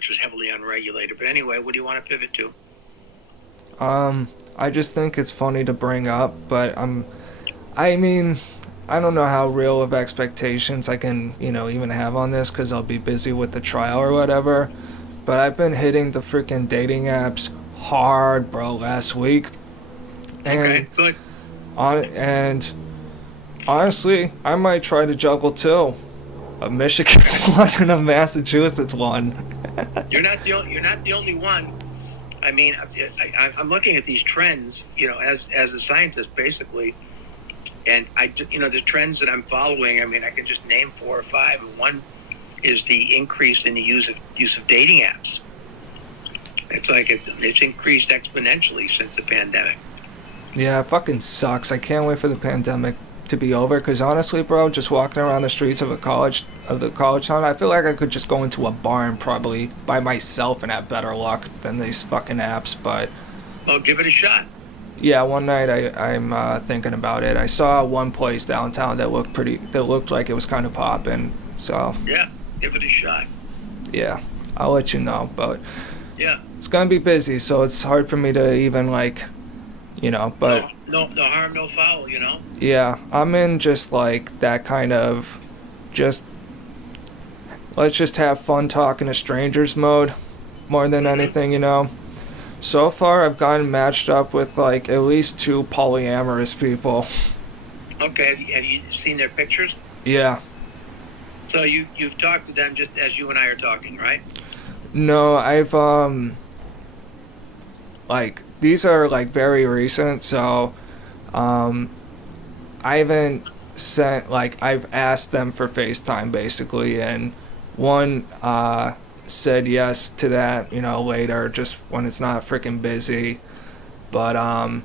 which was heavily unregulated. But anyway, what do you want to pivot to? I just think it's funny to bring up, but I mean, I don't know how real of expectations I can, even have on this because I'll be busy with the trial or whatever. But I've been hitting the freaking dating apps hard, bro, last week. And Okay, good. and honestly, I might try to juggle two. A Michigan one and a Massachusetts one. You're not the only one. I mean, I'm looking at these trends, as a scientist, basically, and the trends that I'm following. I mean, I can just name 4 or 5. And one is the increase in the use of dating apps. It's like it's increased exponentially since the pandemic. Yeah, it fucking sucks. I can't wait for the pandemic to be over because honestly, bro, just walking around the streets of the college town, I feel like I could just go into a barn probably by myself and have better luck than these fucking apps. But well, give it a shot. Yeah, one night I'm thinking about it. I saw one place downtown that looked like it was kind of popping. So yeah, give it a shot. Yeah, I'll let you know. But yeah, it's gonna be busy, so it's hard for me to even But no harm, no foul. Yeah, I'm in just like that kind of let's just have fun talking to strangers mode more than anything. So far, I've gotten matched up with like at least 2 polyamorous people. Okay, have you seen their pictures? Yeah. So you've talked to them just as you and I are talking, right? No, I've these are like very recent, so I haven't sent I've asked them for FaceTime basically, and one said yes to that, later, just when it's not freaking busy. But and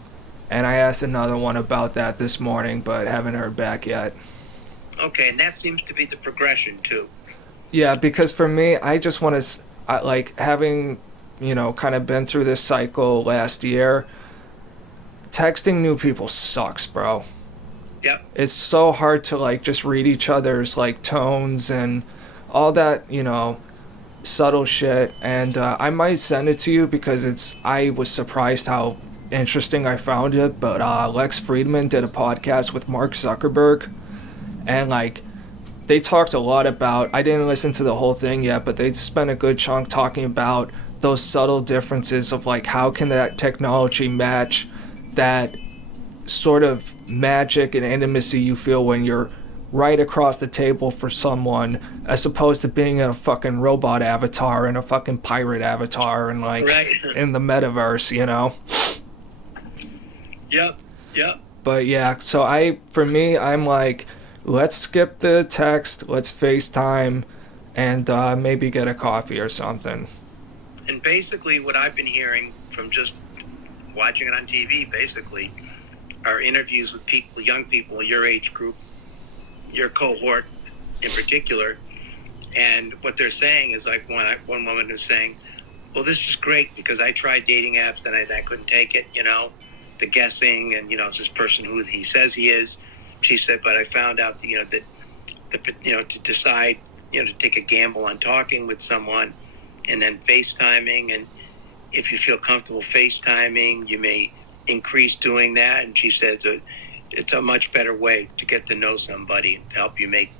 I asked another one about that this morning, but haven't heard back yet. Okay, and that seems to be the progression too. Yeah, because for me, I just want to having kind of been through this cycle last year. Texting new people sucks, bro. Yep. It's so hard to just read each other's tones and all that, subtle shit. And I might send it to you because I was surprised how interesting I found it. But Lex Friedman did a podcast with Mark Zuckerberg, and they talked a lot about, I didn't listen to the whole thing yet, but they spent a good chunk talking about those subtle differences of how can that technology match that sort of magic and intimacy you feel when you're right across the table for someone, as opposed to being in a fucking robot avatar and a fucking pirate avatar and right. in the metaverse, Yep. But yeah, so I'm let's skip the text, let's FaceTime, and maybe get a coffee or something. And basically what I've been hearing from just watching it on TV, basically, are interviews with people, young people, your age group, your cohort in particular. And what they're saying is one woman is saying, well, this is great because I tried dating apps and I couldn't take it, the guessing and, it's this person who he says he is. She said, but I found out, that to decide, to take a gamble on talking with someone and then FaceTiming. And if you feel comfortable FaceTiming, you may increase doing that. And she says it's a much better way to get to know somebody, to help you make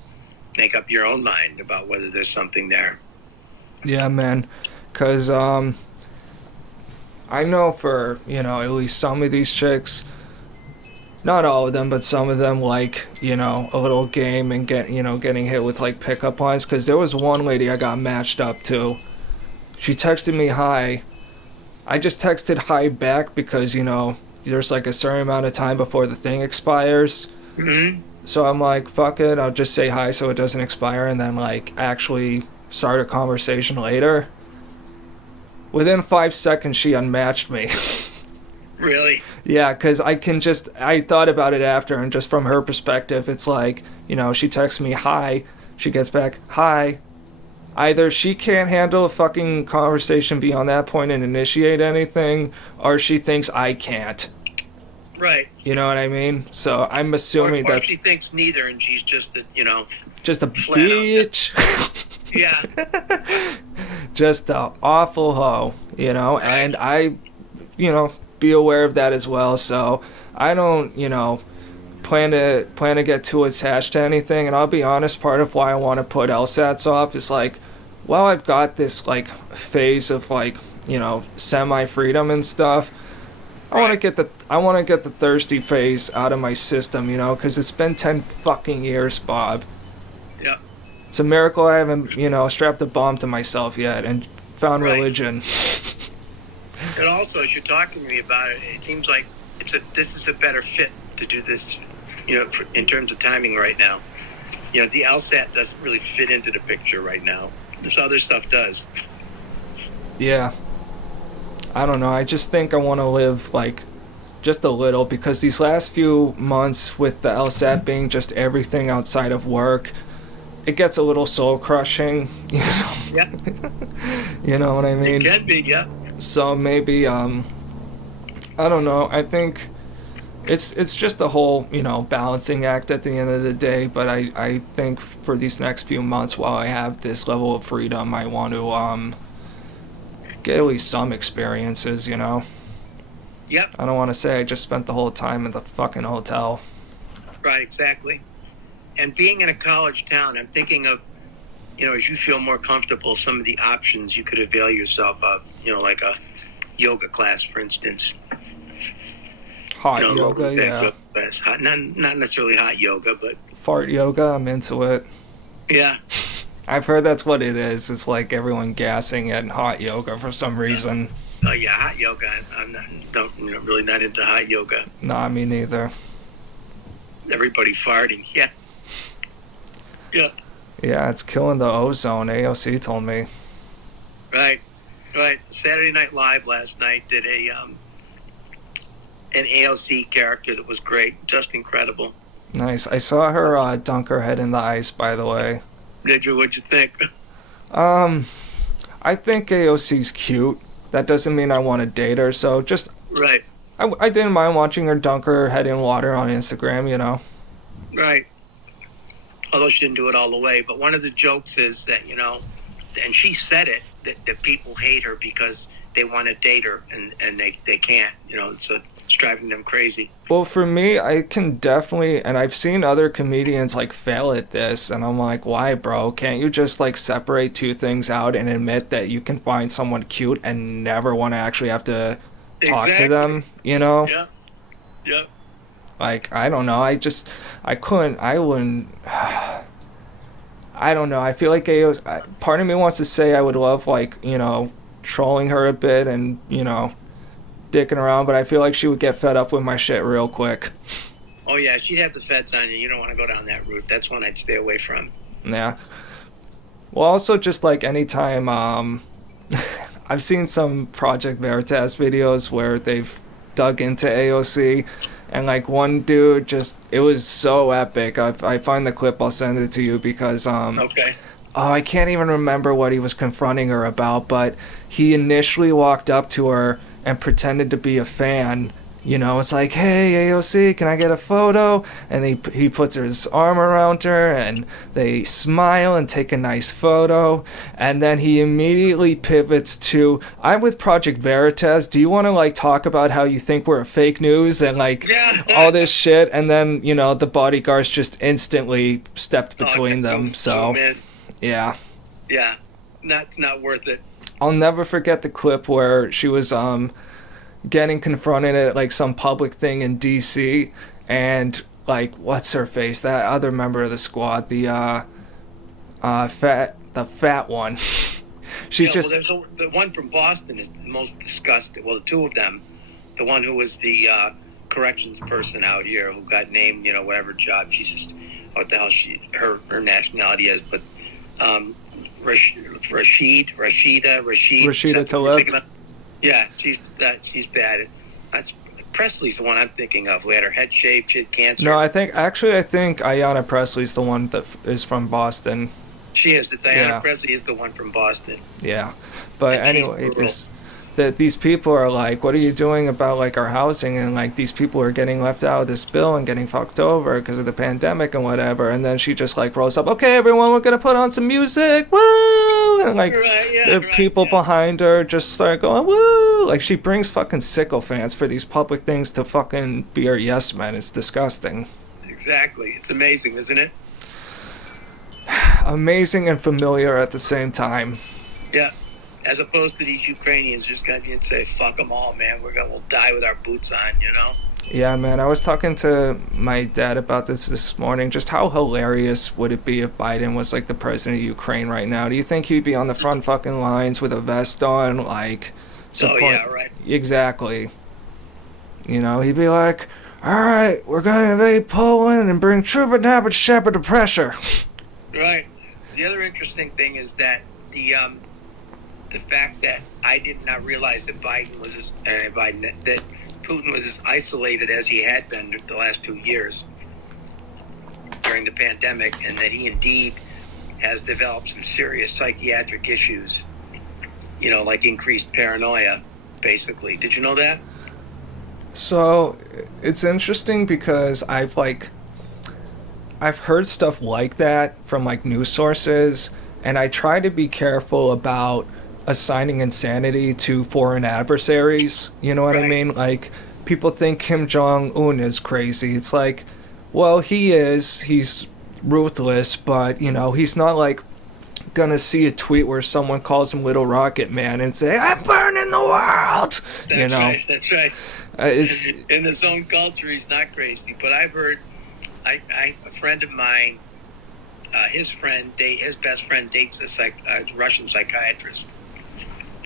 up your own mind about whether there's something there. Yeah, man. Because I know for, at least some of these chicks, not all of them, but some of them a little game and getting hit with pickup lines. Because there was one lady I got matched up to. She texted me hi. I just texted hi back because, there's a certain amount of time before the thing expires. Mm-hmm. So I'm like, fuck it, I'll just say hi so it doesn't expire and then actually start a conversation later. Within 5 seconds, she unmatched me. Really? Yeah, because I thought about it after, and just from her perspective, it's she texts me hi, she gets back hi. Either she can't handle a fucking conversation beyond that point and initiate anything, or she thinks I can't. Right. You know what I mean? So I'm assuming or she thinks neither, and she's just a just a bitch. Yeah. just a awful hoe, you know, and I, you know, be aware of that as well. So I don't, you know, plan to get too attached to anything. And I'll be honest, part of why I want to put LSATs off is like, well, I've got this like phase of like, you know, semi-freedom and stuff. I want to get the thirsty phase out of my system, you know, because it's been 10 fucking years, Bob. Yeah. It's a miracle I haven't, you know, strapped a bomb to myself yet and found religion. And also, as you're talking to me about it, it seems like this is a better fit to do this, you know, in terms of timing right now. You know, the LSAT doesn't really fit into the picture right now. This other stuff does. Yeah. I don't know. I just think I want to live, like, just a little, because these last few months with the LSAT being just everything outside of work, it gets a little soul-crushing, you know? Yeah. You know what I mean? It can be, yeah. So maybe, I don't know. I think it's just a whole, you know, balancing act at the end of the day. But I think for these next few months, while I have this level of freedom, I want to get at least some experiences, you know? Yep. I don't want to say I just spent the whole time in the fucking hotel. Right, exactly. And being in a college town, I'm thinking of, you know, as you feel more comfortable, some of the options you could avail yourself of, you know, like a yoga class, for instance. Hot you know, yoga, yeah. Class. Not necessarily hot yoga, but... Fart yoga, I'm into it. Yeah. I've heard that's what it is. It's like everyone gassing at hot yoga for some reason. Oh, yeah, hot yoga. I'm really not into hot yoga. Nah, me neither. Everybody farting, yeah. Yeah. Yeah, it's killing the ozone, AOC told me. Right. Saturday Night Live last night did an AOC character that was great, just incredible. Nice. I saw her dunk her head in the ice, by the way. Did you? What'd you think? I think AOC's cute. That doesn't mean I want to date her, so just... Right. I didn't mind watching her dunk her head in water on Instagram, you know? Right. Although she didn't do it all the way. But one of the jokes is that, you know, and she said it, that people hate her because they want to date her and they can't, you know, so it's driving them crazy. Well, for me, I can definitely, and I've seen other comedians like fail at this, and I'm like, why, bro? Can't you just like separate two things out and admit that you can find someone cute and never want to actually have to talk to them, you know? Yeah. Yeah. Like, I don't know. I wouldn't. I don't know. I feel like part of me wants to say I would love, like, you know, trolling her a bit and, you know, dicking around, but I feel like she would get fed up with my shit real quick. Oh, yeah. She'd have the feds on you. You don't want to go down that route. That's one I'd stay away from. Yeah. Well, also, just like anytime, I've seen some Project Veritas videos where they've dug into AOC. And, like, one dude it was so epic. I find the clip, I'll send it to you because, Okay. Oh, I can't even remember what he was confronting her about, but he initially walked up to her and pretended to be a fan. You know, it's like, hey, AOC, can I get a photo? And he puts his arm around her, and they smile and take a nice photo. And then he immediately pivots to, I'm with Project Veritas. Do you want to, like, talk about how you think we're a fake news and, like, all this shit? And then, you know, the bodyguards just instantly stepped between them. So, yeah. Yeah. That's not worth it. I'll never forget the clip where she was, getting confronted at like some public thing in DC, and like what's her face, that other member of the squad, the fat one. Well, the one from Boston is the most disgusting. Well, the two of them, the one who was the corrections person out here who got named, you know, whatever job, she's just what the hell her nationality is, but Rashida Tlaib. Yeah, she's bad. That's Presley's the one I'm thinking of, who had her head shaved, she had cancer. No, I think Ayanna Presley's the one that is from Boston. She is. It's Ayanna Presley is the one from Boston. Yeah, but anyway, these people are like, what are you doing about like our housing, and like these people are getting left out of this bill and getting fucked over because of the pandemic and whatever. And then she just like rolls up, okay, everyone, we're gonna put on some music, woo! like there are people behind her just start going woo, like she brings fucking sycophants for these public things to fucking be her yes men. It's disgusting. Exactly. It's amazing, isn't it? Amazing and familiar at the same time. Yeah. As opposed to these Ukrainians just got and say, fuck them all, man. We'll die with our boots on, you know? Yeah, man. I was talking to my dad about this morning. Just how hilarious would it be if Biden was like the president of Ukraine right now? Do you think he'd be on the front fucking lines with a vest on, like support? Oh, yeah, right. Exactly. You know, he'd be like, all right, we're going to invade Poland and bring trooper down but shepherd the pressure. Right. The other interesting thing is that the fact that I did not realize that Putin was as isolated as he had been the last 2 years during the pandemic, and that he indeed has developed some serious psychiatric issues, you know, like increased paranoia, basically. Did you know that? So it's interesting because I've heard stuff like that from like news sources, and I try to be careful about assigning insanity to foreign adversaries. You know what I mean? Like, people think Kim Jong-un is crazy. It's like, well, he's ruthless, but, you know, he's not like gonna see a tweet where someone calls him Little Rocket Man and say, I'm burning the world! You know? That's right. It's in his own culture, he's not crazy. But I've heard, a friend of mine, his best friend dates a Russian psychiatrist.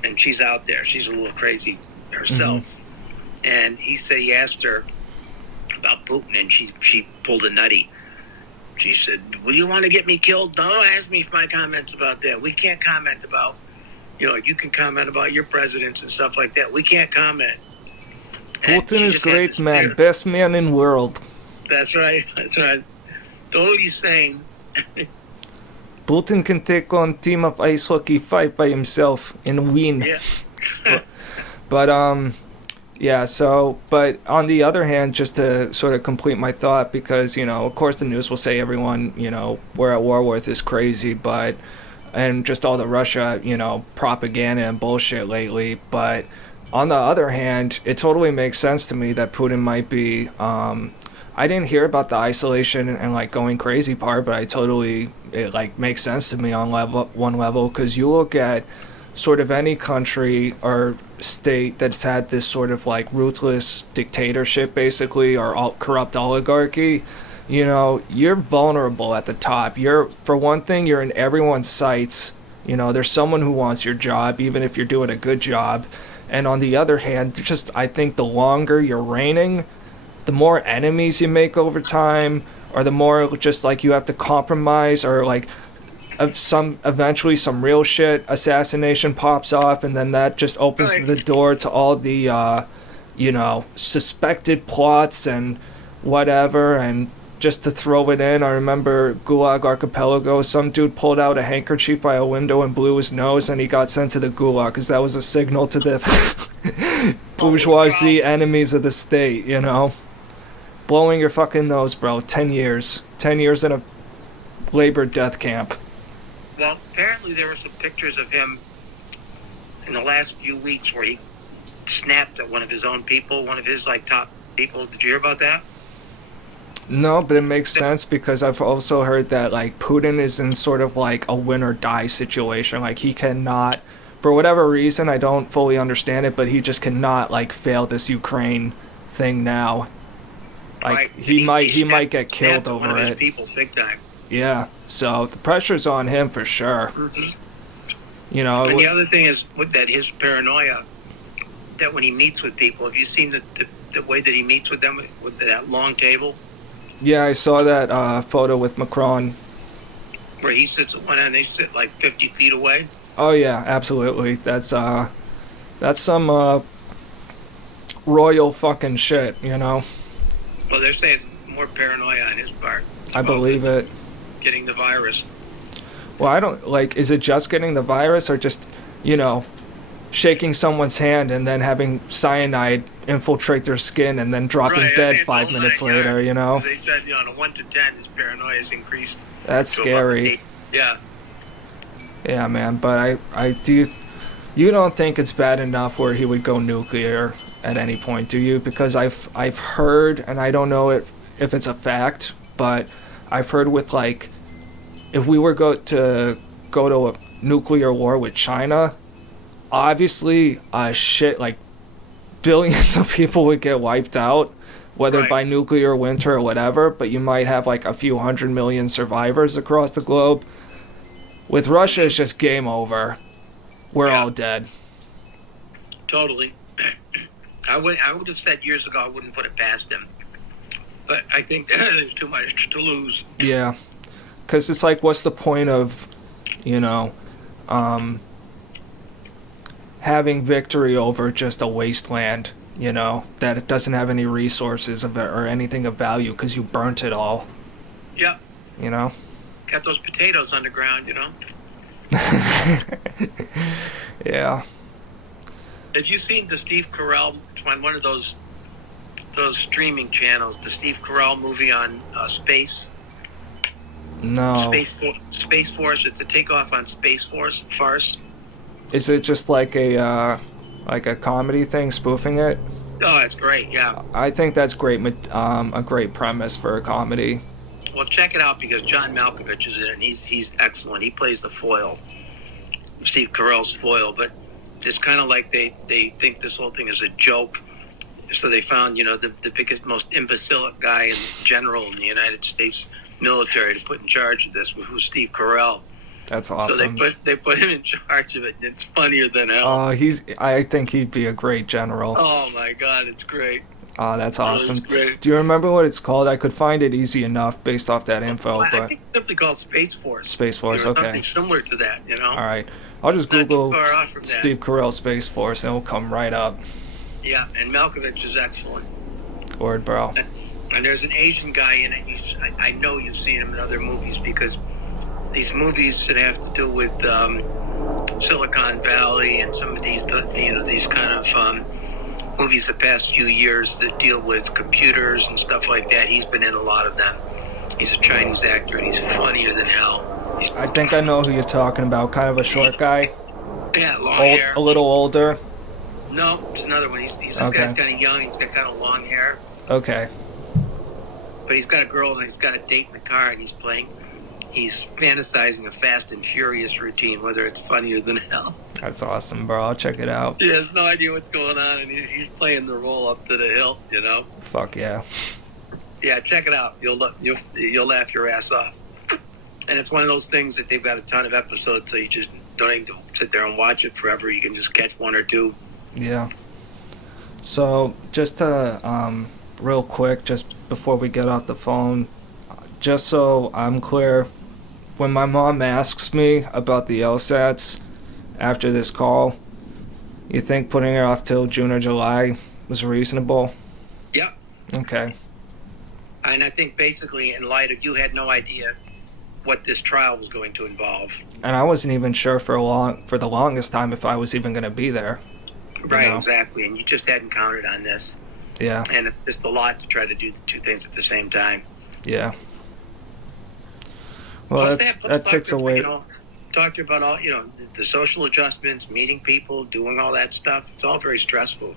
And she's out there. She's a little crazy herself. Mm-hmm. And he said he asked her about Putin, and she pulled a nutty. She said, "Will you want to get me killed?" No, ask me my comments about that. We can't comment about, you know, you can comment about your presidents and stuff like that. We can't comment. Putin is great man, best man in world. That's right. That's right. Totally sane. Putin can take on team of ice hockey 5 by himself and win. Yeah. but on the other hand, just to sort of complete my thought, because, you know, of course the news will say everyone, you know, we're at war with is crazy, and just all the Russia, you know, propaganda and bullshit lately, but on the other hand, it totally makes sense to me that Putin might be, I didn't hear about the isolation and like going crazy part, but it like makes sense to me on one level, because you look at sort of any country or state that's had this sort of like ruthless dictatorship basically, or corrupt oligarchy, you know, you're vulnerable at the top. For one thing, you're in everyone's sights. You know, there's someone who wants your job, even if you're doing a good job. And on the other hand, just I think the longer you're reigning, the more enemies you make over time, or the more just like you have to compromise, or like eventually some real shit assassination pops off, and then that just opens the door to all the you know, suspected plots and whatever. And just to throw it in, I remember Gulag Archipelago, some dude pulled out a handkerchief by a window and blew his nose, and he got sent to the Gulag because that was a signal to the bourgeoisie enemies of the state, you know? Blowing your fucking nose, bro. 10 years. 10 years in a labor death camp. Well, apparently there were some pictures of him in the last few weeks where he snapped at one of his own people, one of his, like, top people. Did you hear about that? No, but it makes sense, because I've also heard that, like, Putin is in sort of, like, a win or die situation. Like, he cannot, for whatever reason, I don't fully understand it, but he just cannot, like, fail this Ukraine thing now. Like, he might get killed over one of his it. People, big time. Yeah, so the pressure's on him for sure. Mm-hmm. You know. And the other thing is with that, his paranoia, that when he meets with people, have you seen the way that he meets with them with that long table? Yeah, I saw that photo with Macron. Where he sits at one end, they sit like 50 feet away. Oh yeah, absolutely. That's some royal fucking shit, you know. Well, they're saying it's more paranoia on his part. I believe it. Getting the virus. Well, I don't, like, is it just getting the virus, or just, you know, shaking someone's hand and then having cyanide infiltrate their skin and then dropping dead 5 minutes later, you know? They said, you know, on a 1 to 10, his paranoia is increased. That's scary. Yeah. Yeah, man. But I do. You don't think it's bad enough where he would go nuclear at any point, do you? Because I've heard, and I don't know if it's a fact, but I've heard with like, if we were go to a nuclear war with China, obviously, shit, like billions of people would get wiped out, whether Right. by nuclear winter or whatever. But you might have like a few 100 million survivors across the globe. With Russia, it's just game over. We're Yeah. all dead. Totally. I would have said years ago I wouldn't put it past him, but I think there's too much to lose. Yeah, because it's like, what's the point of, you know, having victory over just a wasteland, that it doesn't have any resources or anything of value because you burnt it all, Yeah, you know? got those potatoes underground. Yeah. Have you seen the Steve Carell on one of those streaming channels? The Steve Carell movie on space. No. Space Force. It's a takeoff on Space Force farce. Is it just like a comedy thing, spoofing it? Oh, it's great. Yeah. I think that's great. A great premise for a comedy. Well, check it out because John Malkovich is in it, and he's excellent. He plays the foil, Steve Carell's foil. But it's kind of like they think this whole thing is a joke. So they found, the biggest, most imbecilic guy and general in the United States military to put in charge of this, who's Steve Carell. That's awesome. So they put him in charge of it, and it's funnier than hell. I think he'd be a great general. Oh my God, it's great. Oh, that's awesome. It's great. Do you remember what it's called? I could find it easy enough based off that info, I but think it's simply called Space Force. Space Force, okay. Something similar to that, All right. I'll just Not too Google far off from that. Steve Carell Space Force and it'll come right up. Yeah, and Malkovich is excellent. Word, bro. And there's an Asian guy in it. I know you've seen him in other movies because these movies that have to do with Silicon Valley and some of these, these kind of movies the past few years that deal with computers and stuff like that. He's been in a lot of them. He's a Chinese actor, and he's funnier than hell. I think I know who you're talking about. Kind of a short guy. Yeah, long hair. A little older. No, it's another one. This Okay. guy's kind of young. He's got kind of long hair. Okay. But he's got a girl and he's got a date in the car, and he's fantasizing a Fast and Furious routine, whether it's funnier than hell. That's awesome, bro. I'll check it out. He has no idea what's going on, and he's playing the role up to the hilt, Fuck yeah. Yeah, check it out. You'll laugh your ass off. And it's one of those things that they've got a ton of episodes, so you just don't even sit there and watch it forever. You can just catch one or two. Yeah. So, just to, real quick, just before we get off the phone, just so I'm clear, when my mom asks me about the LSATs after this call, you think putting it off till June or July was reasonable? Yep. Okay. And I think basically in light of you had no idea what this trial was going to involve. And I wasn't even sure for the longest time if I was even going to be there. Right, exactly. And you just hadn't counted on this. Yeah. And it's just a lot to try to do the two things at the same time. Yeah. Well, that takes away. Talk to you about all, the social adjustments, meeting people, doing all that stuff. It's all very stressful,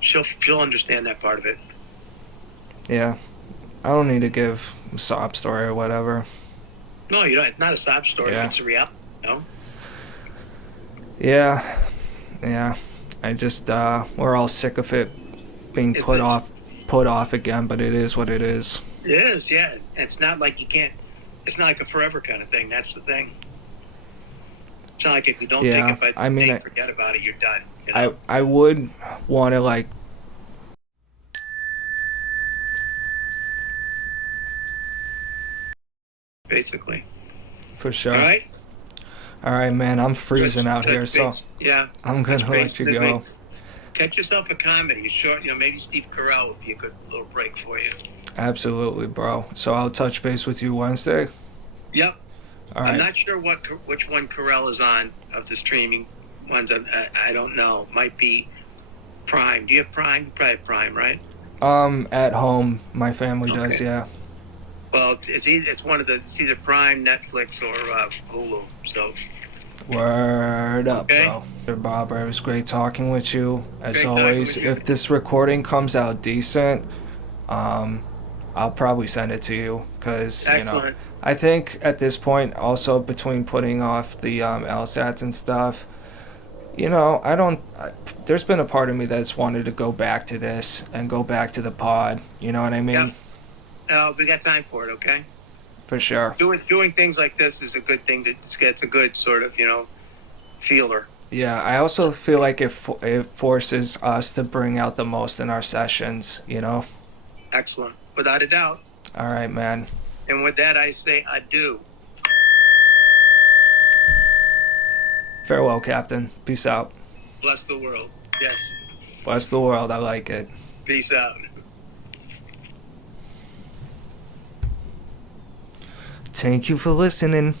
She'll understand that part of it. Yeah. I don't need to give a sob story or whatever. No, you don't. It's not a sob story. Yeah. It's a reality, Yeah. Yeah. I just, we're all sick of it being put off again, but it is what it is. It is, yeah. It's not like you can't, it's not like a forever kind of thing. That's the thing. It's not like if you don't think about it, forget about it, you're done. I would want to, basically. For sure. All right? All right, man. I'm freezing out here, so yeah, I'm going to let you go. Catch yourself a comedy. Short, maybe Steve Carell would be a good little break for you. Absolutely, bro. So I'll touch base with you Wednesday? Yep. All right. I'm not sure which one Carell is on of the streaming ones. I don't know. Might be Prime. Do you have Prime? You probably have Prime, right? At home, my family does, yeah. Well, it's one of the, it's either Prime, Netflix, or Hulu. So Word up, okay, bro. Bob, it was great talking with you. As Great talking always, with you. if this recording comes out decent, I'll probably send it to you because, Excellent. I think at this point, also between putting off the LSATs and stuff, there's been a part of me that's wanted to go back to this and go back to the pod. You know what I mean? Yeah. We got time for it. Okay. For sure. Doing things like this is a good thing. It's a good sort of feeler. Yeah, I also feel like it forces us to bring out the most in our sessions, Excellent, without a doubt. All right, man. And with that, I say adieu. Farewell, Captain. Peace out. Bless the world. Yes. Bless the world. I like it. Peace out. Thank you for listening.